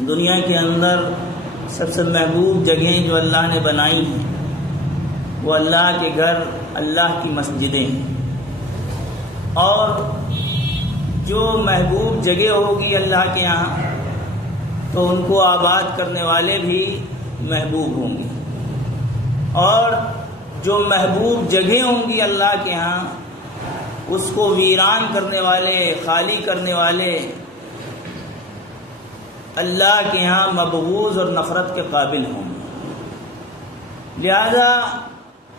دنیا کے اندر سب سے محبوب جگہیں جو اللہ نے بنائی ہیں وہ اللہ کے گھر، اللہ کی مسجدیں ہیں، اور جو محبوب جگہ ہوگی اللہ کے یہاں تو ان کو آباد کرنے والے بھی محبوب ہوں گے، اور جو محبوب جگہیں ہوں گی اللہ کے ہاں اس کو ویران کرنے والے، خالی کرنے والے اللہ کے ہاں مبغوض اور نفرت کے قابل ہوں گے۔ لہذا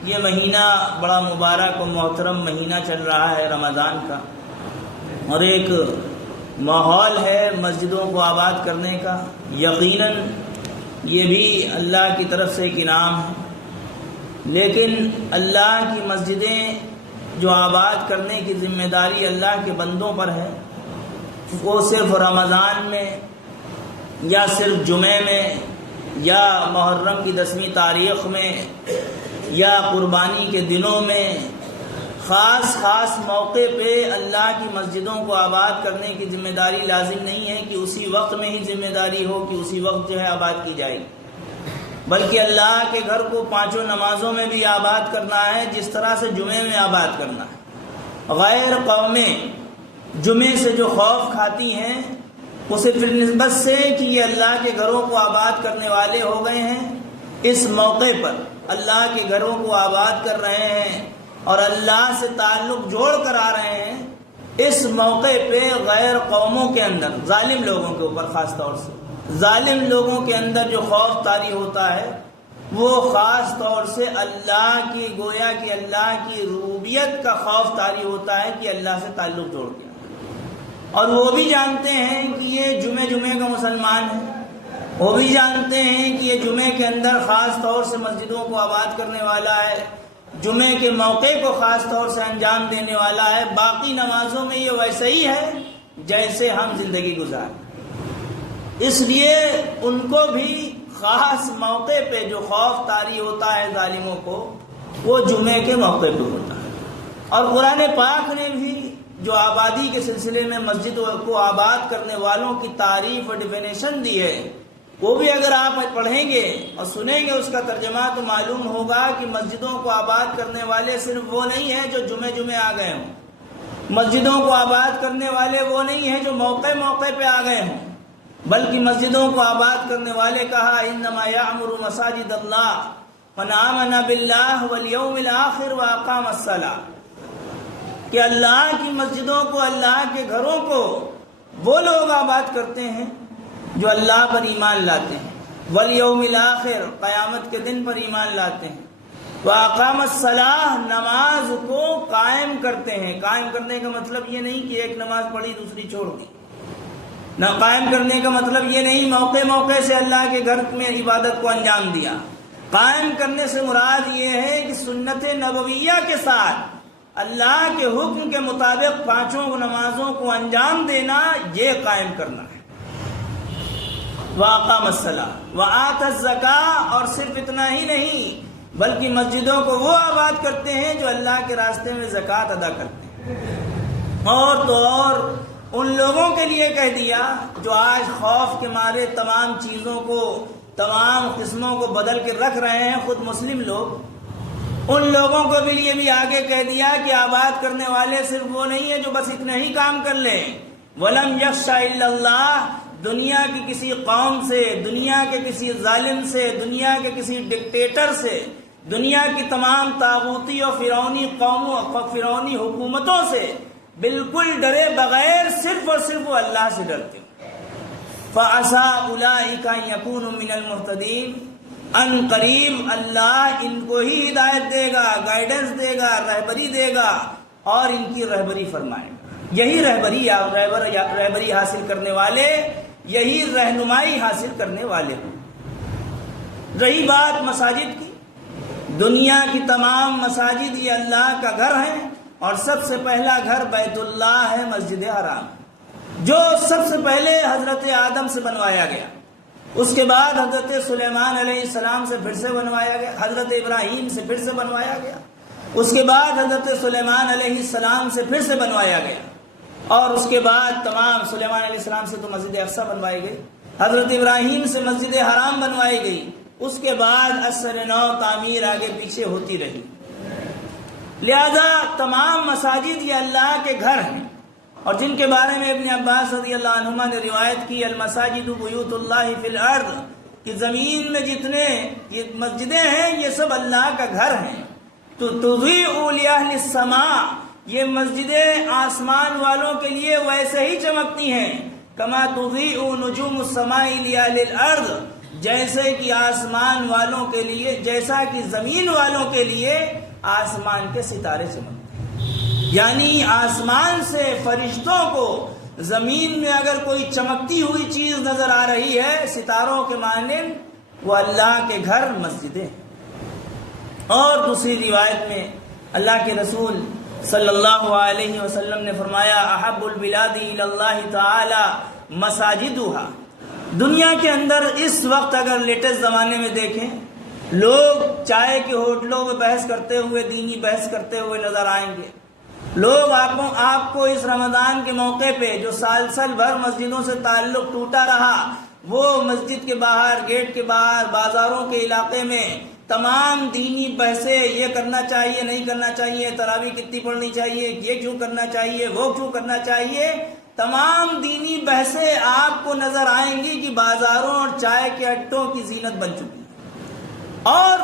یہ مہینہ بڑا مبارک و محترم مہینہ چل رہا ہے رمضان کا، اور ایک ماحول ہے مسجدوں کو آباد کرنے کا۔ یقیناً یہ بھی اللہ کی طرف سے ایک انعام ہے، لیکن اللہ کی مسجدیں جو آباد کرنے کی ذمہ داری اللہ کے بندوں پر ہے، وہ صرف رمضان میں یا صرف جمعے میں یا محرم کی 10ویں تاریخ میں یا قربانی کے دنوں میں خاص موقع پہ اللہ کی مسجدوں کو آباد کرنے کی ذمہ داری لازم نہیں ہے کہ اسی وقت میں ہی ذمہ داری ہو کہ اسی وقت جو ہے آباد کی جائے گی، بلکہ اللہ کے گھر کو 5 نمازوں میں بھی آباد کرنا ہے جس طرح سے جمعے میں آباد کرنا ہے۔ غیر قومیں جمعے سے جو خوف کھاتی ہیں وہ صرف نسبت سے کہ یہ اللہ کے گھروں کو آباد کرنے والے ہو گئے ہیں، اس موقع پر اللہ کے گھروں کو آباد کر رہے ہیں اور اللہ سے تعلق جوڑ کر آ رہے ہیں، اس موقع پہ غیر قوموں کے اندر، ظالم لوگوں کے اوپر خاص طور سے ظالم لوگوں کے اندر جو خوف طاری ہوتا ہے وہ خاص طور سے اللہ کی، گویا کہ اللہ کی ربوبیت کا خوف طاری ہوتا ہے کہ اللہ سے تعلق جوڑ گیا، اور وہ بھی جانتے ہیں کہ یہ جمعے کا مسلمان ہے، وہ بھی جانتے ہیں کہ یہ جمعے کے اندر خاص طور سے مسجدوں کو آباد کرنے والا ہے، جمعے کے موقع کو خاص طور سے انجام دینے والا ہے، باقی نمازوں میں یہ ویسے ہی ہے جیسے ہم زندگی گزاریں۔ اس لیے ان کو بھی خاص موقع پہ جو خوف طاری ہوتا ہے ظالموں کو، وہ جمعے کے موقع پہ ہوتا ہے۔ اور قرآن پاک نے بھی جو آبادی کے سلسلے میں مسجد کو آباد کرنے والوں کی تعریف اور ڈیفینیشن دی ہے، وہ بھی اگر آپ پڑھیں گے اور سنیں گے اس کا ترجمہ تو معلوم ہوگا کہ مسجدوں کو آباد کرنے والے صرف وہ نہیں ہیں جو جمعے آ گئے ہوں، مسجدوں کو آباد کرنے والے وہ نہیں ہیں جو موقع پہ آ گئے ہوں، بلکہ مسجدوں کو آباد کرنے والے کہا انما یعمر مساجد اللہ من آمن باللہ والیوم الآخر واقام الصلاۃ، کہ اللہ کی مسجدوں کو، اللہ کے گھروں کو وہ لوگ آباد کرتے ہیں جو اللہ پر ایمان لاتے ہیں، والیوم الآخر قیامت کے دن پر ایمان لاتے ہیں، واقام الصلاۃ نماز کو قائم کرتے ہیں۔ قائم کرنے کا مطلب یہ نہیں کہ ایک نماز پڑھی دوسری چھوڑ دی، نہ قائم کرنے کا مطلب یہ نہیں موقع سے اللہ کے گھر میں عبادت کو انجام دیا۔ قائم کرنے سے مراد یہ ہے کہ سنت نبویہ کے ساتھ اللہ کے حکم کے مطابق 5 نمازوں کو انجام دینا، یہ قائم کرنا ہے۔ وَأَقَامَ الصَّلَاةَ وَآتَى الزَّكَاةَ، اور صرف اتنا ہی نہیں بلکہ مسجدوں کو وہ آباد کرتے ہیں جو اللہ کے راستے میں زکوٰۃ ادا کرتے ہیں۔ اور تو اور ان لوگوں کے لیے کہہ دیا جو آج خوف کے مارے تمام چیزوں کو، تمام قسموں کو بدل کے رکھ رہے ہیں، خود مسلم لوگ، ان لوگوں کو بھی لیے بھی آگے کہہ دیا کہ آباد کرنے والے صرف وہ نہیں ہیں جو بس اتنا ہی کام کر لیں۔ وَلَمْ يَخْشَ إِلَّا اللَّهَ، دنیا کی کسی قوم سے، دنیا کے کسی ظالم سے، دنیا کے کسی ڈکٹیٹر سے، دنیا کی تمام طاغوتی اور فرعونی حکومتوں سے بالکل ڈرے بغیر صرف اور صرف وہ اللہ سے ڈرتے ہیں۔ فَعَسَىٰ أُولَٰئِكَ أَن يَكُونُوا مِنَ الْمُهْتَدِينَ، ان قریب اللہ ان کو ہی ہدایت دے گا، گائیڈنس دے گا، رہبری دے گا اور ان کی رہبری فرمائے گا۔ یہی رہبری حاصل کرنے والے، یہی رہنمائی حاصل کرنے والے ہوں۔ رہی بات مساجد کی، دنیا کی تمام مساجد یہ اللہ کا گھر ہے، اور سب سے پہلا گھر بیت اللہ ہے، مسجد حرام، جو سب سے پہلے حضرت آدم سے بنوایا گیا، اس کے بعد حضرت سلیمان علیہ السلام سے پھر سے بنوایا گیا، حضرت ابراہیم سے پھر سے بنوایا گیا، اس کے بعد حضرت سلیمان علیہ السلام سے پھر سے بنوایا گیا، اور اس کے بعد تمام سلیمان علیہ السلام سے تو مسجد اقصی بنوائی گئی، حضرت ابراہیم سے مسجد حرام بنوائی گئی، اس کے بعد اثر نو تعمیر آگے پیچھے ہوتی رہی۔ لہذا تمام مساجد یہ اللہ کے گھر ہیں، اور جن کے بارے میں ابن عباس رضی اللہ عنہما نے روایت کی، المساجد بیوت اللہ فی الارض، کہ زمین میں جتنے یہ مسجدیں ہیں یہ سب اللہ کا گھر ہیں۔ تو تضیء لأہل السماء، یہ مسجدیں آسمان والوں کے لیے ویسے ہی چمکتی ہیں، کما تضیء نجوم السماء لأہل الارض، جیسے کہ آسمان والوں کے لیے، جیسا کہ زمین والوں کے لیے آسمان کے ستارے چمکتے ہیں۔ یعنی آسمان سے فرشتوں کو زمین میں اگر کوئی چمکتی ہوئی چیز نظر آ رہی ہے ستاروں کے مانند، وہ اللہ کے گھر مسجدیں ہیں۔ اور دوسری روایت میں اللہ کے رسول صلی اللہ علیہ وسلم نے فرمایا، احب البلاد الی اللہ تعالی مساجدها۔ دنیا کے اندر اس وقت اگر لیٹسٹ زمانے میں دیکھیں، لوگ چائے کے ہوٹلوں میں بحث کرتے ہوئے، دینی بحث کرتے ہوئے نظر آئیں گے۔ لوگ آپ کو اس رمضان کے موقع پہ جو سال بھر مسجدوں سے تعلق ٹوٹا رہا، وہ مسجد کے باہر، گیٹ کے باہر، بازاروں کے علاقے میں تمام دینی بحثیں، یہ کرنا چاہیے نہیں کرنا چاہیے، تراویح کتنی پڑھنی چاہیے، یہ کیوں کرنا چاہیے، وہ کیوں کرنا چاہیے، تمام دینی بحثیں آپ کو نظر آئیں گی کہ بازاروں اور چائے کے اڈوں کی زینت بن چکی ہے۔ اور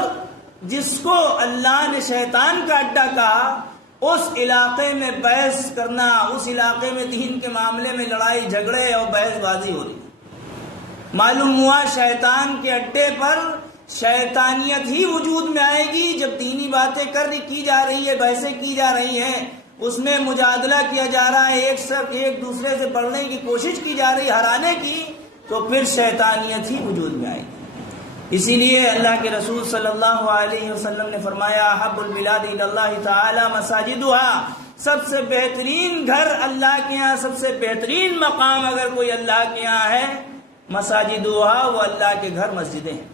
جس کو اللہ نے شیطان کا اڈا کہا، اس علاقے میں بحث کرنا، اس علاقے میں دین کے معاملے میں لڑائی جھگڑے اور بحث بازی ہو رہی ہے۔ معلوم ہوا شیطان کے اڈے پر شیطانیت ہی وجود میں آئے گی جب دینی باتیں کی جا رہی ہے، بحثیں کی جا رہی ہیں، اس میں مجادلہ کیا جا رہا ہے، ایک دوسرے سے پڑھنے کی کوشش کی جا رہی ہے، ہرانے کی، تو پھر شیطانیت ہی وجود میں آئے گی۔ اسی لیے اللہ کے رسول صلی اللہ علیہ وسلم نے فرمایا، احب البلاد الی اللہ تعالی مساجدها، سب سے بہترین گھر اللہ کے ہاں، سب سے بہترین مقام اگر کوئی اللہ کے یہاں ہے، مساجدها، وہ اللہ کے گھر مسجدیں ہیں۔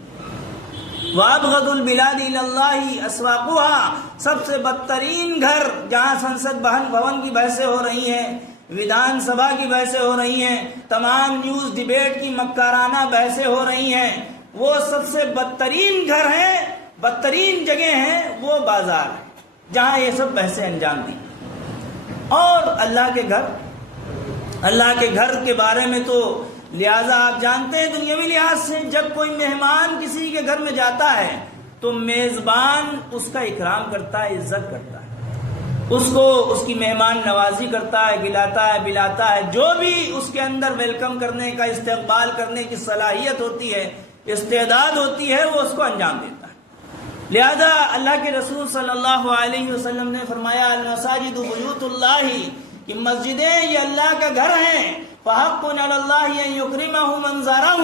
وابغض البلاد الی اللہ اسواقها، سب سے بدترین گھر جہاں سنسد بھون کی بحثیں ہو رہی ہیں، ودھان سبھا کی بحثیں ہو رہی ہیں، تمام نیوز ڈیبیٹ کی مکارانہ بحثیں ہو رہی ہیں، وہ سب سے بدترین گھر ہیں، بدترین جگہ ہیں، وہ بازار ہیں جہاں یہ سب بحثیں انجام دی۔ اور اللہ کے گھر کے بارے میں تو لہذا آپ جانتے ہیں دنیاوی لحاظ سے جب کوئی مہمان کسی کے گھر میں جاتا ہے تو میزبان اس کا اکرام کرتا ہے، عزت کرتا ہے، اس کی مہمان نوازی کرتا ہے، کھلاتا ہے، پلاتا ہے، جو بھی اس کے اندر ویلکم کرنے کا، استقبال کرنے کی صلاحیت ہوتی ہے، استعداد ہوتی ہے، وہ اس کو انجام دیتا ہے۔ لہذا اللہ کے رسول صلی اللہ علیہ وسلم نے فرمایا، المساجد بیوت اللہ، کہ مسجدیں یہ اللہ کا گھر ہیں، فحق علی اللہ ان یکرمہ من زارہ،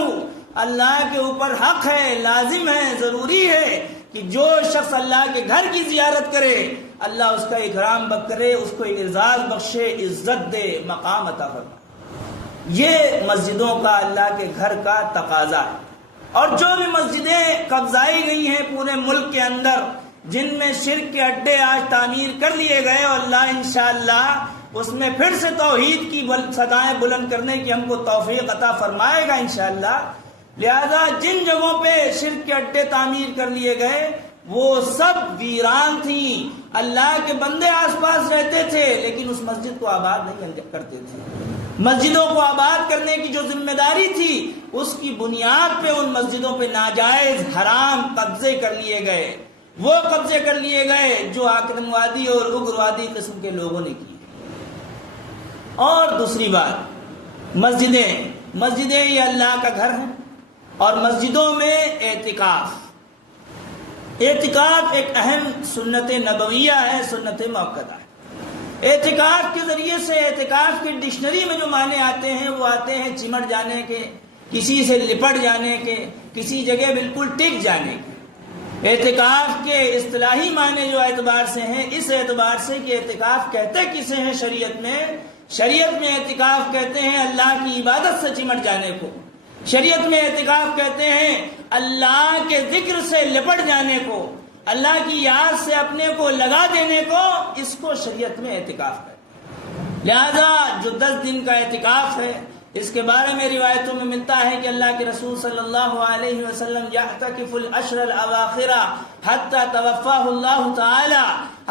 اللہ کے اوپر حق ہے، لازم ہے، ضروری ہے کہ جو شخص اللہ کے گھر کی زیارت کرے اللہ اس کا اکرام کرے، اس کو اعزاز بخشے، عزت دے، مقام عطا فرمائے۔ یہ مسجدوں کا، اللہ کے گھر کا تقاضا ہے۔ اور جو بھی مسجدیں قبضائی گئی ہیں پورے ملک کے اندر، جن میں شرک کے اڈے آج تعمیر کر لیے گئے، اور اللہ انشاءاللہ اس میں پھر سے توحید کی صدائیں بلند کرنے کی ہم کو توفیق عطا فرمائے گا انشاءاللہ۔ لہذا جن جگہوں پہ شرک کے اڈے تعمیر کر لیے گئے وہ سب ویران تھیں، اللہ کے بندے آس پاس رہتے تھے لیکن اس مسجد کو آباد نہیں کرتے تھے۔ مسجدوں کو آباد کرنے کی جو ذمہ داری تھی اس کی بنیاد پہ ان مسجدوں پہ ناجائز حرام قبضے کر لیے گئے، وہ قبضے کر لیے گئے جو آکرموادی اور اگروادی قسم کے لوگوں نے کی۔ اور دوسری بات، مسجدیں یہ اللہ کا گھر ہیں، اور مسجدوں میں اعتکاف ایک اہم سنت نبویہ ہے، سنت موقتہ ہے۔ اعتکاف کے ذریعے سے، اعتکاف کی ڈکشنری میں جو معنی آتے ہیں وہ آتے ہیں چمٹ جانے کے، کسی سے لپٹ جانے کے، کسی جگہ بالکل ٹک جانے کے۔ اعتکاف کے اصطلاحی معنی جو اعتبار سے ہیں، اس اعتبار سے کہ اعتکاف کہتے کسے ہیں شریعت میں اعتکاف کہتے ہیں اللہ کی عبادت سے چمٹ جانے کو، شریعت میں اعتکاف کہتے ہیں اللہ کے ذکر سے لپٹ جانے کو، اللہ کی یاد سے اپنے کو لگا دینے کو، اس کو شریعت میں اعتکاف کہتے ہیں۔ لہذا جو 10 دن کا اعتکاف ہے، اس کے بارے میں روایتوں میں ملتا ہے کہ اللہ کے رسول صلی اللہ علیہ وسلم یعتکف العشر الاواخر حتی توفاہ اللہ تعالی،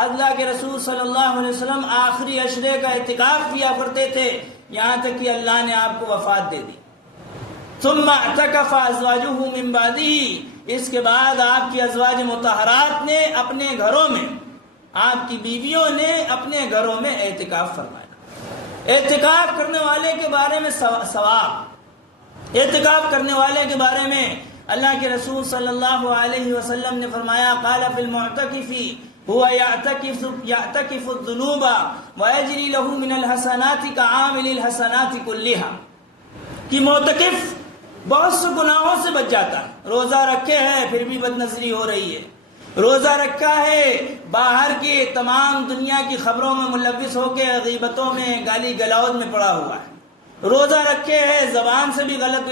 اللہ کے رسول صلی اللہ علیہ وسلم آخری عشرے کا اعتکاف کیا کرتے تھے یہاں تک کہ اللہ نے آپ کو وفات دے دی۔ ثم اعتکف ازواجہ من بعدہ، اس کے بعد آپ کی ازواج مطہرات نے اپنے گھروں میں، آپ کی بیویوں نے اپنے گھروں میں اعتکاف فرمایا۔ اعتکاف کرنے والے کے بارے میں ثواب، اعتکاف کرنے والے کے بارے میں اللہ کے رسول صلی اللہ علیہ وسلم نے فرمایا قال فی المعتکف هو یعتکف الذنوب ویجری له من الحسنات کعامل الحسنات كلها، کہ معتکف بہت سے گناہوں سے بچ جاتا ہے۔ روزہ رکھے ہے پھر بھی بد نظری ہو رہی ہے، روزہ رکھا ہے باہر کی تمام دنیا کی خبروں میں ملوث ہو کے غیبتوں میں گالی گلوج میں پڑا ہوا ہے، روزہ رکھے ہے زبان سے بھی غلط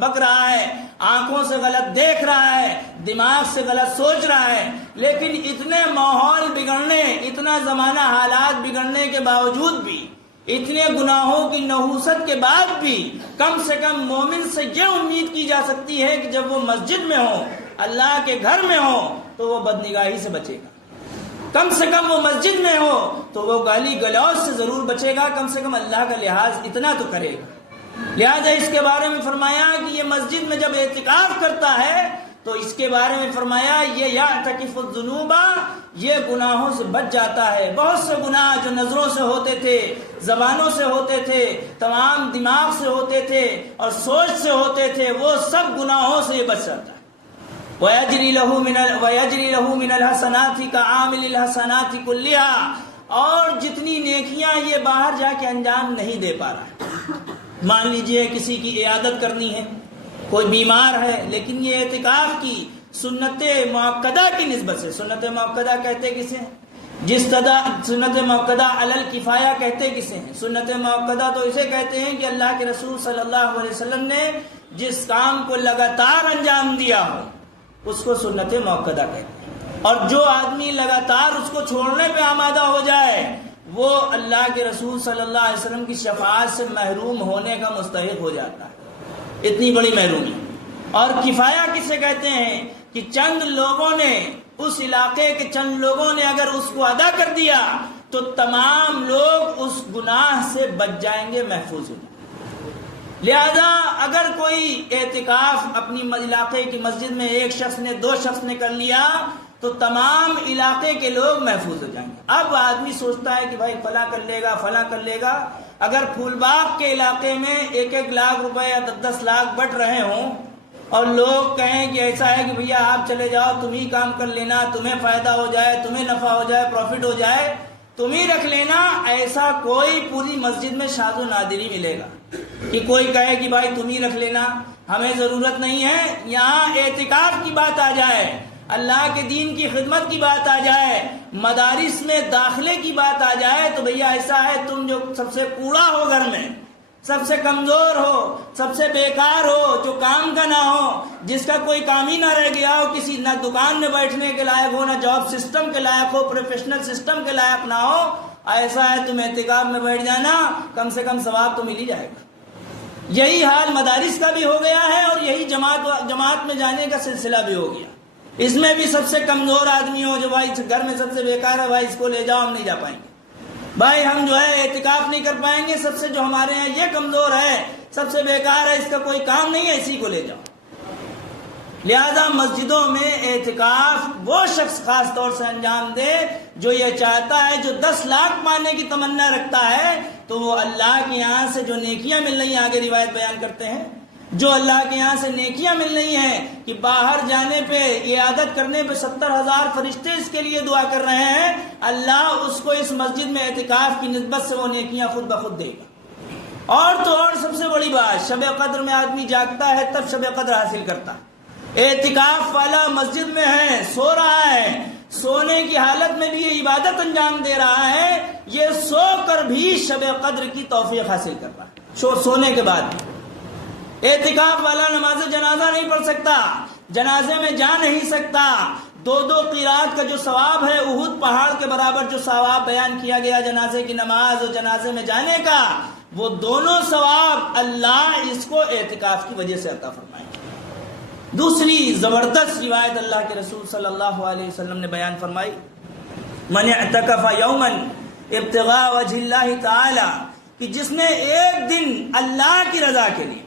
بک رہا ہے، آنکھوں سے غلط دیکھ رہا ہے، دماغ سے غلط سوچ رہا ہے، لیکن اتنے ماحول بگڑنے، اتنا زمانہ حالات بگڑنے کے باوجود بھی، اتنے گناہوں کی نحوست کے بعد بھی کم سے کم مومن سے یہ امید کی جا سکتی ہے کہ جب وہ مسجد میں ہو، اللہ کے گھر میں ہو، تو وہ بدنگاہی سے بچے گا، کم سے کم وہ مسجد میں ہو تو وہ گالی گلوج سے ضرور بچے گا، کم سے کم اللہ کا لحاظ اتنا تو کرے گا۔ لہذا اس کے بارے میں فرمایا کہ یہ مسجد میں جب اعتکاف کرتا ہے تو اس کے بارے میں فرمایا یہ یعتکف الذنوب، یہ گناہوں سے بچ جاتا ہے۔ بہت سے گناہ جو نظروں سے ہوتے تھے، زبانوں سے ہوتے تھے، تمام دماغ سے ہوتے تھے اور سوچ سے ہوتے تھے، وہ سب گناہوں سے یہ بچ جاتا ہے۔ وَيَجْرِي لَهُ مِنَ الْحَسَنَاتِ كَعَامِلِ الْحَسَنَاتِ كُلِّهَا، اور جتنی نیکیاں یہ باہر جا کے انجام نہیں دے پا رہا ہے۔ مان لیجئے کسی کی عیادت کرنی ہے، کوئی بیمار ہے، لیکن یہ اعتکاف کی سنت مؤکدہ کی نسبت سے، سنت مؤکدہ کہتے کسے ہیں؟ سنت مؤکدہ علی الکفایہ کہتے کسے ہیں؟ سنت مؤکدہ تو اسے کہتے ہیں کہ اللہ کے رسول صلی اللہ علیہ وسلم نے جس کام کو لگاتار انجام دیا ہو اس کو سنت مؤکدہ کہتے ہیں، اور جو آدمی لگاتار اس کو چھوڑنے پہ آمادہ ہو جائے وہ اللہ کے رسول صلی اللہ علیہ وسلم کی شفاعت سے محروم ہونے کا مستحق ہو جاتا ہے، اتنی بڑی محرومی۔ اور کفایہ کسے کہتے ہیں کہ چند لوگوں نے، اس علاقے کے چند لوگوں نے اگر اس کو ادا کر دیا تو تمام لوگ اس گناہ سے بچ جائیں گے، محفوظ ہو جائیں گے۔ لہذا اگر کوئی اعتکاف اپنی علاقے کی مسجد میں ایک شخص نے، دو شخص نے کر لیا تو تمام علاقے کے لوگ محفوظ ہو جائیں گے۔ اب آدمی سوچتا ہے کہ بھائی فلاں کر لے گا، فلاں کر لے گا۔ اگر پھول باغ کے علاقے میں 1-1 لاکھ روپے یا 10-10 لاکھ بٹ رہے ہوں اور لوگ کہیں کہ ایسا ہے کہ بھیا آپ چلے جاؤ، تم ہی کام کر لینا، تمہیں فائدہ ہو جائے، تمہیں نفع ہو جائے، پروفٹ ہو جائے، تم ہی رکھ لینا، ایسا کوئی پوری مسجد میں شاذ و نادر ہی ملے گا کہ کوئی کہے کہ بھائی تم ہی رکھ لینا، ہمیں ضرورت نہیں ہے۔ یہاں اعتکاف کی بات آ جائے، اللہ کے دین کی خدمت کی بات آ جائے، مدارس میں داخلے کی بات آ جائے تو بھیا ایسا ہے تم جو سب سے کوڑا ہو گھر میں، سب سے کمزور ہو، سب سے بیکار ہو، جو کام کا نہ ہو، جس کا کوئی کام ہی نہ رہ گیا ہو، کسی نہ دکان میں بیٹھنے کے لائق ہو، نہ جاب سسٹم کے لائق ہو، پروفیشنل سسٹم کے لائق نہ ہو، ایسا ہے تم اعتکاف میں بیٹھ جانا، کم سے کم ثواب تو مل ہی جائے گا۔ یہی حال مدارس کا بھی ہو گیا ہے اور یہی جماعت میں جانے کا سلسلہ بھی ہو گیا۔ اس میں بھی سب سے کمزور آدمی ہو جو بھائی گھر میں سب سے بیکار ہے، بھائی اس کو لے جاؤ، ہم نہیں جا پائیں گے، بھائی ہم جو ہے اعتکاف نہیں کر پائیں گے، سب سے جو ہمارے ہیں یہ کمزور ہے، سب سے بیکار ہے، اس کا کوئی کام نہیں ہے، اسی کو لے جاؤ۔ لہذا مسجدوں میں اعتکاف وہ شخص خاص طور سے انجام دے جو یہ چاہتا ہے، جو 10 لاکھ پانے کی تمنا رکھتا ہے تو وہ اللہ کے یہاں سے جو نیکیاں مل رہی ہیں، آگے روایت بیان کرتے ہیں، جو اللہ کے یہاں سے نیکیاں مل رہی ہیں کہ باہر جانے پہ، عیادت کرنے پہ 70,000 فرشتے اس کے لیے دعا کر رہے ہیں، اللہ اس کو اس مسجد میں اعتکاف کی نسبت سے وہ نیکیاں خود بخود دے گا۔ اور تو اور سب سے بڑی بات، شب قدر میں آدمی جاگتا ہے تب شب قدر حاصل کرتا ہے۔ اعتکاف والا مسجد میں ہے، سو رہا ہے، سونے کی حالت میں بھی یہ عبادت انجام دے رہا ہے، یہ سو کر بھی شب قدر کی توفیق حاصل کر رہا ہے، سونے کے بعد۔ اعتکاف والا نماز جنازہ نہیں پڑھ سکتا، جنازے میں جا نہیں سکتا، 2 قرات کا جو ثواب ہے، احد پہاڑ کے برابر جو ثواب بیان کیا گیا جنازے کی نماز اور جنازے میں جانے کا، وہ دونوں ثواب اللہ اس کو اعتکاف کی وجہ سے عطا فرمائیں گے۔ دوسری زبردست روایت اللہ کے رسول صلی اللہ علیہ وسلم نے بیان فرمائی، من اعتکف یوما ابتغاء وجہ اللہ تعالی، کہ جس نے ایک دن اللہ کی رضا کے لیے،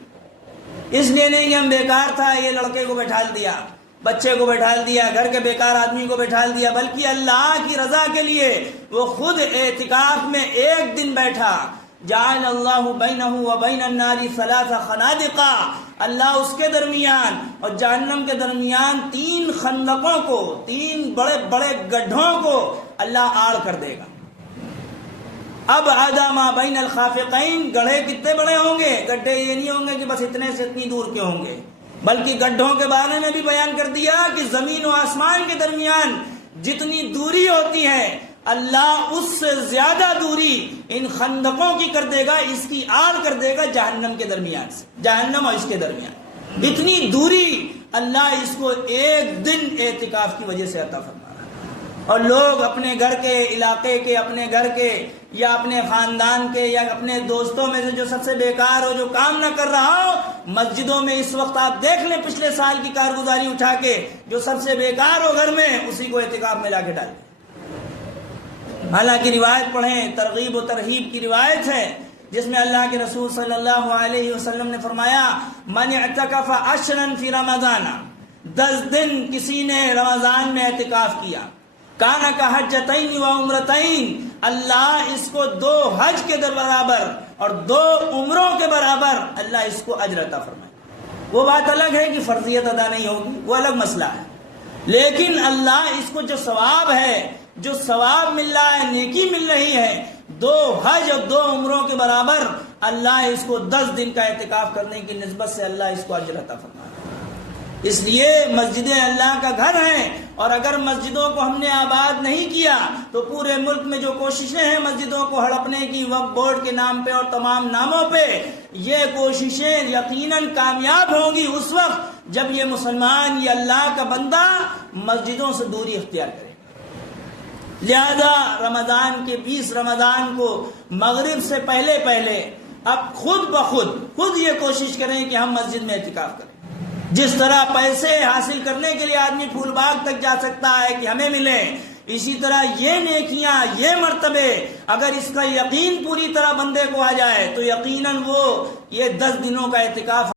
اس لیے نہیں کہ ہم بیکار تھا یہ لڑکے کو بیٹھال دیا، بچے کو بیٹھال دیا، گھر کے بیکار آدمی کو بیٹھال دیا، بلکہ اللہ کی رضا کے لیے وہ خود اعتکاف میں ایک دن بیٹھا، جعل اللہ بینہ و بین النار ثلاث خنادق، اللہ اس کے درمیان اور جہنم کے درمیان 3 خندقوں کو، 3 بڑے بڑے گڈھوں کو اللہ آڑ کر دے گا۔ اب ما بین الخافقین، گڑھے کتنے بڑے ہوں گے؟ گڈھے یہ نہیں ہوں گے کہ بس اتنے سے اتنی دور کے ہوں گے، بلکہ گڈھوں کے بارے میں بھی بیان کر دیا کہ زمین و آسمان کے درمیان جتنی دوری ہوتی ہے اللہ اس سے زیادہ دوری ان خندقوں کی کر دے گا، اس کی آڑ کر دے گا جہنم کے درمیان سے، جہنم اور اس کے درمیان اتنی دوری اللہ اس کو ایک دن اعتکاف کی وجہ سے عطا فرما رہا ہے۔ اور لوگ اپنے گھر کے علاقے کے، اپنے گھر کے یا اپنے خاندان کے یا اپنے دوستوں میں سے جو سب سے بیکار ہو، جو کام نہ کر رہا ہو، مسجدوں میں اس وقت آپ دیکھ لیں پچھلے سال کی کارگزاری اٹھا کے، جو سب سے بیکار ہو گھر میں اسی کو اعتکاف میں لا کے ڈال دیں۔ حالانکہ روایت پڑھیں، ترغیب و ترہیب کی روایت ہے جس میں اللہ کے رسول صلی اللہ علیہ وسلم نے فرمایا، من اعتکف 10 فی رمضان، 10 دن کسی نے رمضان میں اعتکاف کیا، کان کا حجتین و عمرتین، اللہ اس کو 2 حج کے برابر اور 2 عمروں کے برابر اللہ اس کو اجر عطا فرمائے۔ وہ بات الگ ہے کہ فرضیت ادا نہیں ہوگی، وہ الگ مسئلہ ہے، لیکن اللہ اس کو جو ثواب ہے، جو ثواب مل رہا ہے، نیکی مل رہی ہے، 2 حج اور 2 عمروں کے برابر اللہ اس کو 10 دن کا اعتکاف کرنے کی نسبت سے اللہ اس کو اجر عطا فرمائے۔ اس لیے مسجدیں اللہ کا گھر ہیں، اور اگر مسجدوں کو ہم نے آباد نہیں کیا تو پورے ملک میں جو کوششیں ہیں مسجدوں کو ہڑپنے کی، وقف بورڈ کے نام پہ اور تمام ناموں پہ، یہ کوششیں یقیناً کامیاب ہوں گی اس وقت جب یہ مسلمان، یہ اللہ کا بندہ مسجدوں سے دوری اختیار کرے۔ لہذا رمضان کے 20 رمضان کو مغرب سے پہلے پہلے اب خود یہ کوشش کریں کہ ہم مسجد میں اعتکاف کریں۔ جس طرح پیسے حاصل کرنے کے لیے آدمی پھول باغ تک جا سکتا ہے کہ ہمیں ملے، اسی طرح یہ نیکیاں، یہ مرتبے اگر اس کا یقین پوری طرح بندے کو آ جائے تو یقیناً وہ یہ 10 دنوں کا اعتکاف